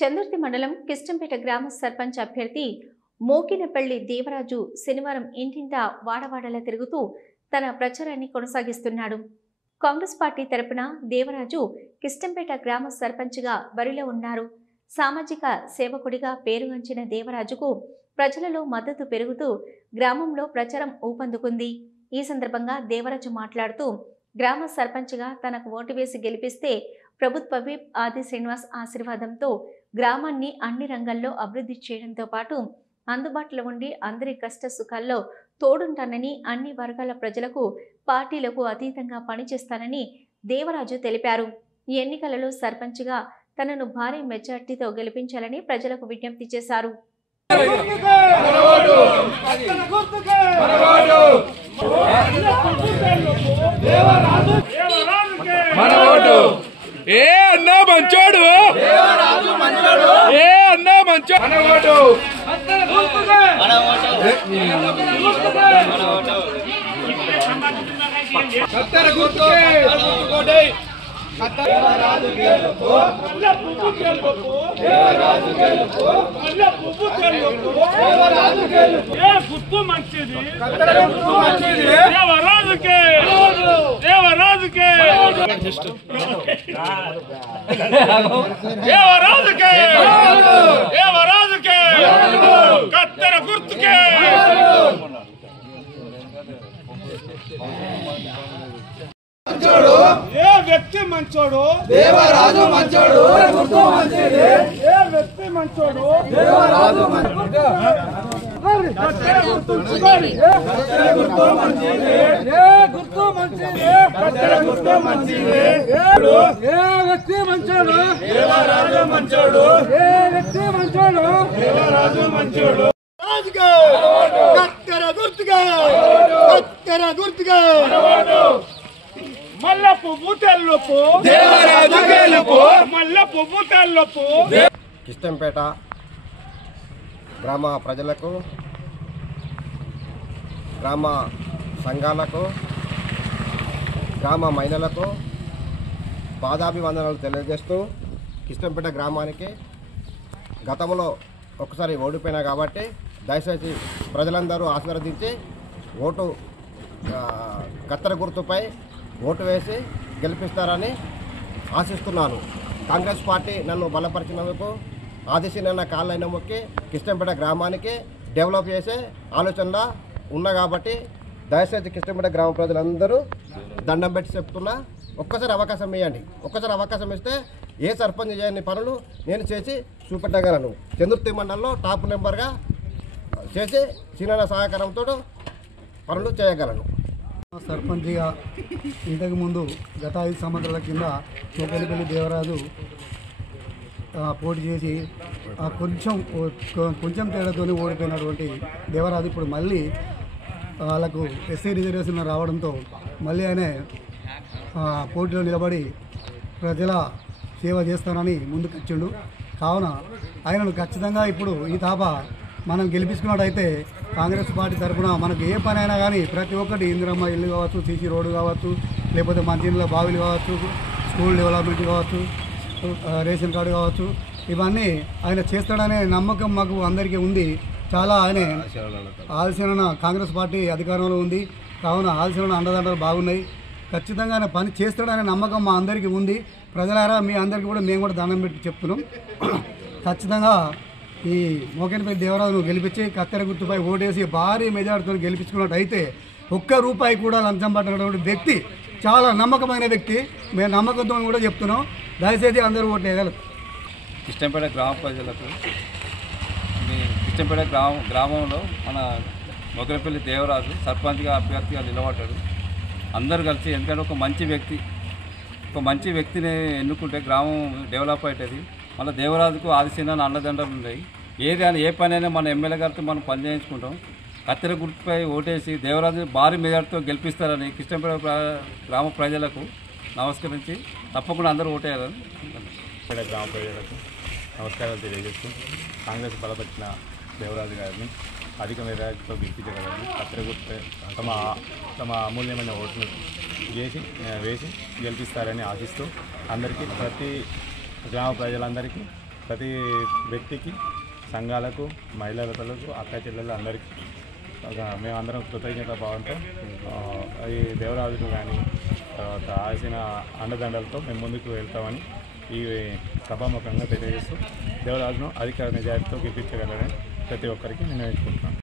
చందుర్తి మండలం కిష్టంపేట గ్రామ సర్పంచ్ అభ్యర్థి మోకినపల్లి దేవరాజు శనివారం ఇంటింటా వాడవాడలా తిరుగుతూ తన ప్రచారాన్ని కొనసాగిస్తున్నాడు. కాంగ్రెస్ పార్టీ తరపున దేవరాజు కిష్టంపేట గ్రామ సర్పంచ్గా బరిలో ఉన్నారు. సామాజిక సేవకుడిగా పేరుగాంచిన దేవరాజుకు ప్రజలలో మద్దతు పెరుగుతూ గ్రామంలో ప్రచారం ఊపందుకుంది. ఈ సందర్భంగా దేవరాజు మాట్లాడుతూ గ్రామ సర్పంచ్గా తనకు ఓటు వేసి గెలిపిస్తే ప్రభుత్వ విప్ ఆది శ్రీనివాస్ ఆశీర్వాదంతో గ్రామాన్ని అన్ని రంగాల్లో అభివృద్ధి చేయడంతో పాటు అందుబాటులో ఉండి అందరి కష్ట సుఖాల్లో తోడుంటానని, అన్ని వర్గాల ప్రజలకు పార్టీలకు అతీతంగా పనిచేస్తానని దేవరాజు తెలిపారు. ఈ ఎన్నికలలో సర్పంచ్గా తనను భారీ మెజార్టీతో గెలిపించాలని ప్రజలకు విజ్ఞప్తి చేశారు. ఏ అన్నా మంచోడు, ఏ అన్నా మంచోడు, కత్తెర గుర్తుకే గుర్తు మంచిది, దేవరాజుకే దేవరాజుకే దేవరాజుకే దేవరాజుకే కత్తెర గుర్తుకే ఏ వ్యక్తి మంచోడు దేవరాజు మంచోడు, గుర్తు మంచిది, ఏ వ్యక్తి మంచోడు దేవరాజు మల్ల పువ్వు తెల్లుపు దేవరాజు గెలుపు, మల్ల పువ్వు తెల్లుపు. కిష్టంపేట గ్రామ ప్రజలకు, గ్రామ సంఘాలకు, గ్రామ మహిళలకు పాదాభివందనాలు తెలియజేస్తూ, కిష్టంపేట గ్రామానికి గతంలో ఒకసారి ఓడిపోయినా కాబట్టి దయచేసి ప్రజలందరూ ఆశీర్వదించి ఓటు కత్తెర గుర్తుపై ఓటు వేసి గెలిపిస్తారని ఆశిస్తున్నాను. కాంగ్రెస్ పార్టీ నన్ను బలపరిచినందుకు ఆదిశీనన్న కాళ్ళైన మొక్కి కిష్టంపేట గ్రామానికి డెవలప్ చేసే ఆలోచనలో ఉన్నా కాబట్టి దయచేసి కిష్టంపేట గ్రామ ప్రజలందరూ దండం పెట్టి చెప్తున్నా, ఒక్కసారి అవకాశం ఇవ్వండి. ఒక్కసారి అవకాశం ఇస్తే ఏ సర్పంచ్ చేయని పనులు నేను చేసి చూపెట్టగలను. చందుర్తి మండలంలో టాప్ నెంబర్గా చేసి సీనన్న సహకారంతో పనులు చేయగలను. సర్పంచ్గా ఇంతకుముందు గత 5 సంవత్సరాల కింద మోకినపల్లి దేవరాజు పోటీ చేసి కొంచెం తేడాతో ఓడిపోయినటువంటి దేవరాజు ఇప్పుడు మళ్ళీ వాళ్ళకు ఎస్సీ రిజర్వేషన్ రావడంతో మళ్ళీ ఆయన పోటీలో నిలబడి ప్రజల సేవ చేస్తానని ముందుకు వచ్చిండు. కావున ఆయనను ఖచ్చితంగా ఇప్పుడు ఈ తాప మనం గెలిపించుకున్నట్టయితే కాంగ్రెస్ పార్టీ తరఫున మనకు ఏ పని అయినా కానీ ప్రతి ఒక్కటి ఇందిరమ్మ ఇల్లు కావచ్చు, సీసీ రోడ్డు కావచ్చు, లేకపోతే మంచినీళ్ళ బావిలు కావచ్చు, స్కూల్ డెవలప్మెంట్ కావచ్చు, రేషన్ కార్డు కావచ్చు, ఇవన్నీ ఆయన చేస్తాడనే నమ్మకం మాకు అందరికీ ఉంది. చాలా ఆయన ఆదిశీనన్న కాంగ్రెస్ పార్టీ అధికారంలో ఉంది. కావున ఆదిశీనన్న అండదండలు బాగున్నాయి. ఖచ్చితంగా ఆయన పని చేస్తాడనే నమ్మకం మా అందరికీ ఉంది. ప్రజలారా మీ అందరికీ కూడా మేము కూడా దండం పెట్టి చెప్తున్నాం. ఖచ్చితంగా ఈ మోకినపల్లి దేవరాజును గెలిపించి కత్తెర గుర్తుపై ఓటేసి భారీ మెజార్టీతో గెలిపించుకున్నట్టయితే ఒక్క రూపాయి కూడా లంచం పట్టినటువంటి వ్యక్తి, చాలా నమ్మకమైన వ్యక్తి. మేము నమ్మకంతో కూడా చెప్తున్నాం. దయచేసి అందరూ ఓటు వేయగలరు. కిష్టంపేట గ్రామ ప్రజలకు, కిష్టంపేట గ్రామంలో మన మోకినపల్లి దేవరాజు సర్పంచ్గా అభ్యర్థిగా నిలబడ్డాడు. అందరూ కలిసి, ఎందుకంటే ఒక మంచి వ్యక్తిని ఎన్నుకుంటే గ్రామం డెవలప్ అవుతుంది. మళ్ళీ దేవరాజుకు ఆదిశీనన్న అండదండలు ఉన్నాయి. ఏ పని అయినా మన ఎమ్మెల్యే గారితో మనం పని చేయించుకుంటాం. కత్తెర గుర్తుపై ఓటేసి దేవరాజు భారీ మెజార్టీతో గెలిపిస్తారని కిష్టంపేట గ్రామ ప్రజలకు నమస్కరించి తప్పకుండా అందరూ ఓటేయాలని గ్రామ ప్రజలకు నమస్కారాలు తెలియజేస్తూ, కాంగ్రెస్ బలపరిచిన దేవరాజు గారిని అధిక మెజార్టీతో గెలిపించగలని కత్తెర గుర్తుపై తమ అమూల్యమైన ఓట్లు వేసి గెలిపిస్తారని ఆశిస్తూ అందరికీ, ప్రతి గ్రామ ప్రజలందరికీ ప్రతి వ్యక్తికి, సంఘాలకు, మహిళలకు, అక్క చెల్లెలు అందరికీ మేమందరం కృతజ్ఞత భావంతో ఈ దేవరాజును కానీ తర్వాత ఆసిన అండదండలతో మేము ముందుకు వెళ్తామని ఈ సభాముఖంగా తెలియజేస్తూ దేవరాజును అధికార నిజాయితీతో గెలిపించగలరని ప్రతి ఒక్కరికి నిర్ణయించుకుంటున్నాను.